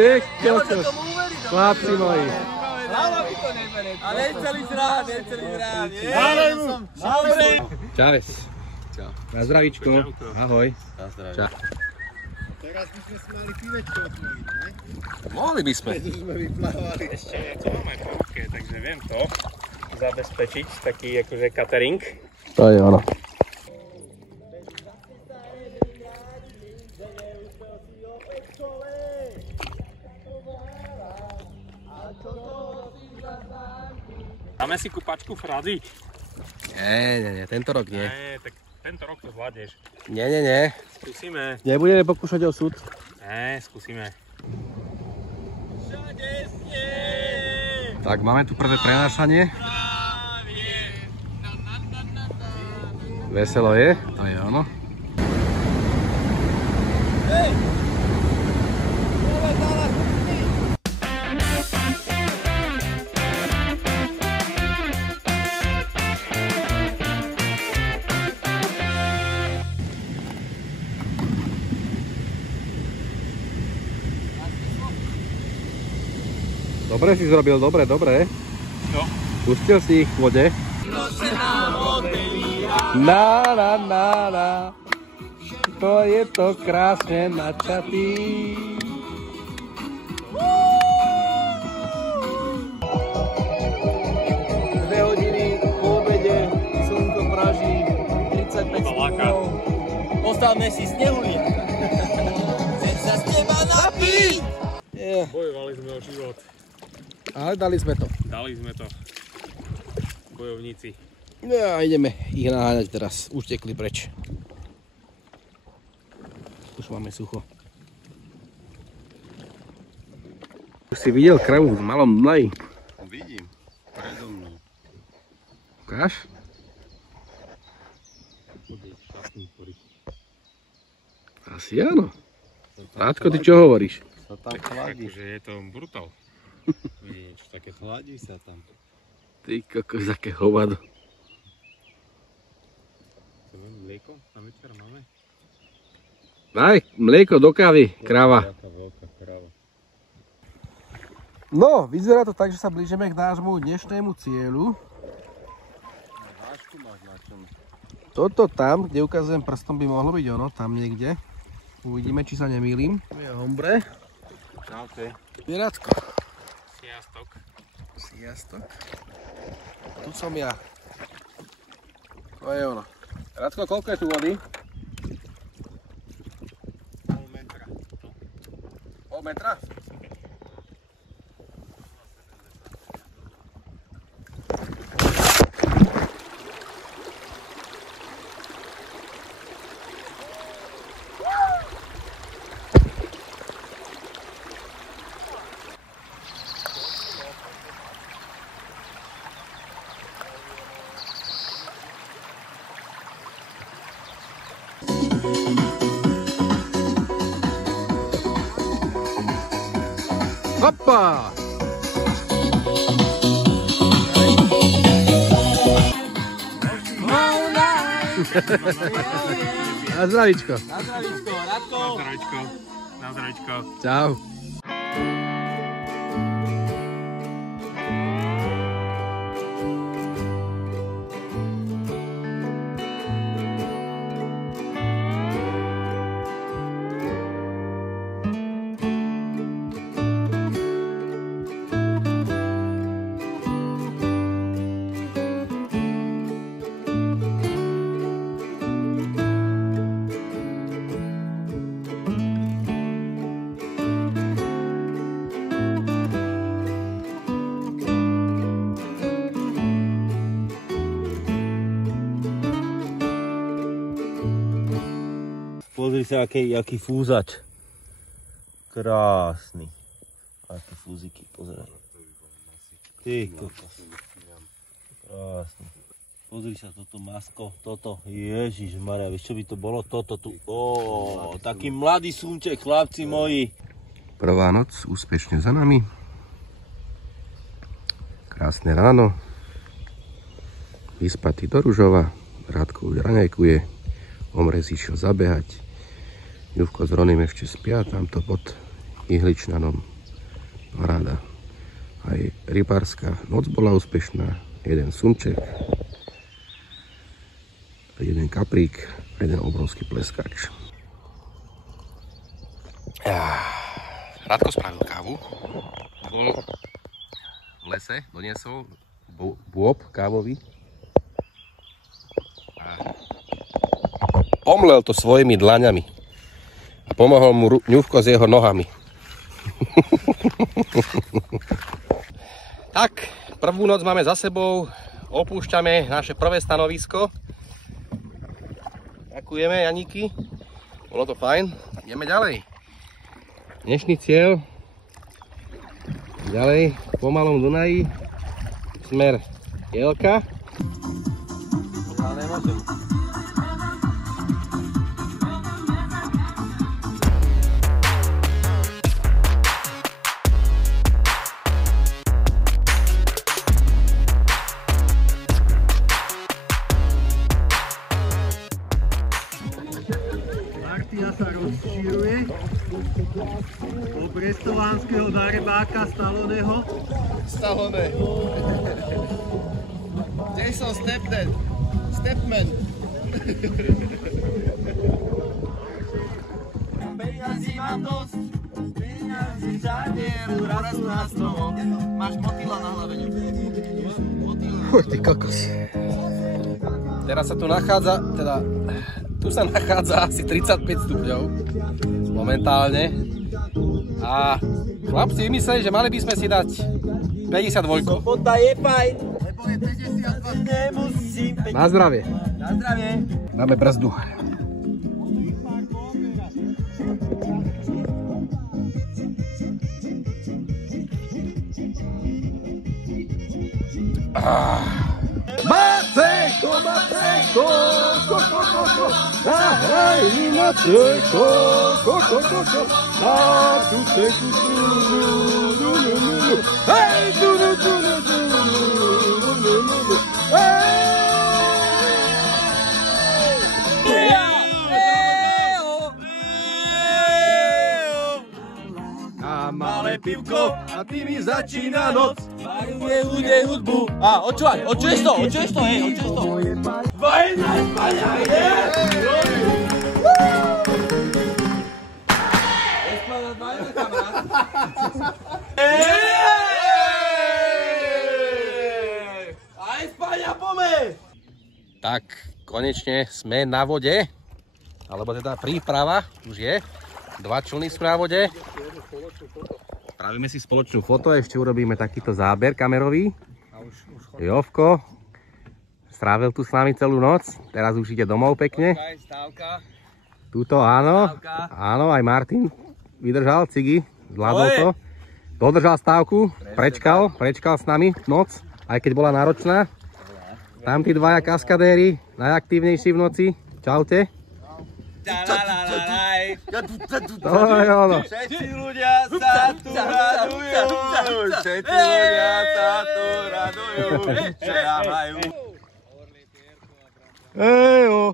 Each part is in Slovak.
Ty kokos. Chlapci moji. Hlava mi to nebere. A necelý zrád. Čaves. Čau. Na zdravíčko. Ahoj. Na zdravie. Čau. Teraz by sme si mali pivečko otvoriť, ne? Mohli by sme. Keď sme vyplávali. Ešte niečo máme po ruke, takže viem to zabezpečiť, taký akože catering. To je ono. Dáme si kúpačku Frady? Nie, tento rok nie. Nie, tak tento rok to zvládneš. Nie. Skúsime. Nebudeme pokúšať o súd. Skúsime. Tak, máme tu prvé prenášanie. Veselo je, to je ono. Dobre si zrobil, dobre. No. Pustil si ich v vode. Na. To je to krásne načatý. Dve hodiny po obede, slnko praží, 35 stupňov. Postavme si snehuliak. Chcem sa z teba napiť. Bojovali sme o život. Ale dali sme to. Dali sme to. Bojovníci. No a ideme ich naháňať teraz. Už tekli preč. Už máme sucho. Už si videl kravu v malom Dunaji? Vidím, predo mnou. Ukáž? Asi áno. Rádko, ty čo hovoríš? Sa tam chladí. Takže je to brutál. Vidí niečo také. Chladí sa tam. Ty kokos, aké hovado. Chceme mlieko na večer máme? Daj, mlieko do kávy, kráva. Taká veľká kráva. No, vyzerá to tak, že sa blížime k nášmu dnešnému cieľu. Vášku máš na čom? Toto tam, kde ukazujem prstom, by mohlo byť ono, tam niekde. Uvidíme, či sa nemýlim. Tu je hombre. Čaute. Pirátko. Siastok. Tu som ja. To je ono. Radko, koľko je tu vody? Pol metra. Pol metra? Hopa! Na zdravíčko. Na zdravíčko, Radko. Na zdravíčko. Čau. Pozri sa, aký fúzač. Krásny. Aké fúziky, pozeraj. Ty kokos. Krásny. Pozri sa, toto masko, toto. Ježišmaria, vieš čo by to bolo? Toto tu. Taký mladý slunček, chlapci moji. Prvá noc úspešne za nami. Krásne ráno. Vyspatý do Ružova. Rádko už raňajkuje. Omrez išiel zabehať. Juvko s Ronym ešte spia, tamto pod ihličnanom. Paráda. Aj rybárska noc bola úspešná. Jeden sumček, jeden kaprík a jeden obrovský pleskač. Radko spravil kávu. Bol v lese, doniesol bôb kávový. A omlel to svojimi dlaňami. A pomohol mu ňufko s jeho nohami. Tak, prvú noc máme za sebou. Opúšťame naše prvé stanovisko. Ďakujeme, Janíky. Bolo to fajn. Ideme ďalej. Dnešný cieľ. Ďalej po Malom Dunaji. Smer Jelka. Ja nemôžem. Partia sa rozšíruje od brestovánskeho darebáka Stalloneho. Stallone. Jason Stepman. Peňazí mám dosť, peňazí žadier, rastu na stromoch. Máš motýla na hlave, ne? Uj, ty kokos. Teraz sa tu nachádza, tu sa nachádza asi 35 stupňov momentálne. A chlapci vymysleli, že mali by sme si dať 52. Sobota je fajn. Lebo je 52. Nemusím. Na zdravie. Na zdravie. Dáme brzdu. Matejko, Matejko, ko, zahraj mi Matejko, ko, na tu teku, hej, a malé pivko, a ty mi začína noc. Bude hudbu. A, očuješ to, hej, očuješ to. Vojna Špania, ide! Aj Špania, pome! Tak, konečne sme na vode, alebo teda príprava už je. 2 člny sú na vode. Spravíme si spoločnú foto, ešte urobíme takýto záber kamerový. Jovko strávil tu s nami celú noc, teraz už ide domov pekne. Tuto áno, áno, aj Martin vydržal, Cigi, zvládol to. Dodržal stávku, prečkal s nami noc, aj keď bola náročná. Tam tí dvaja kaskadéri, najaktívnejší v noci, čaute. To je ono. Všetci ľudia sa tu radujú, všetci ľudia sa tu radujú, že ja majú. Ejo.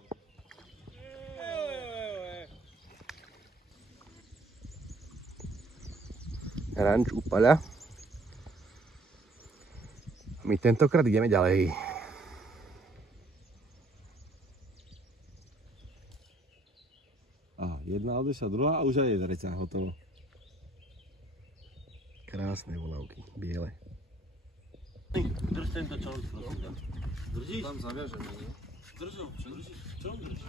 Ranč Upaľa. My tentokrát ideme ďalej. Jedna odeša, druhá a už aj je treťa, hotovo. Krásne volavky, biele. Drž tento čln, prosím. Držíš? Tam zaviažeme, nie? Držím, čo držíš? Čln držíš?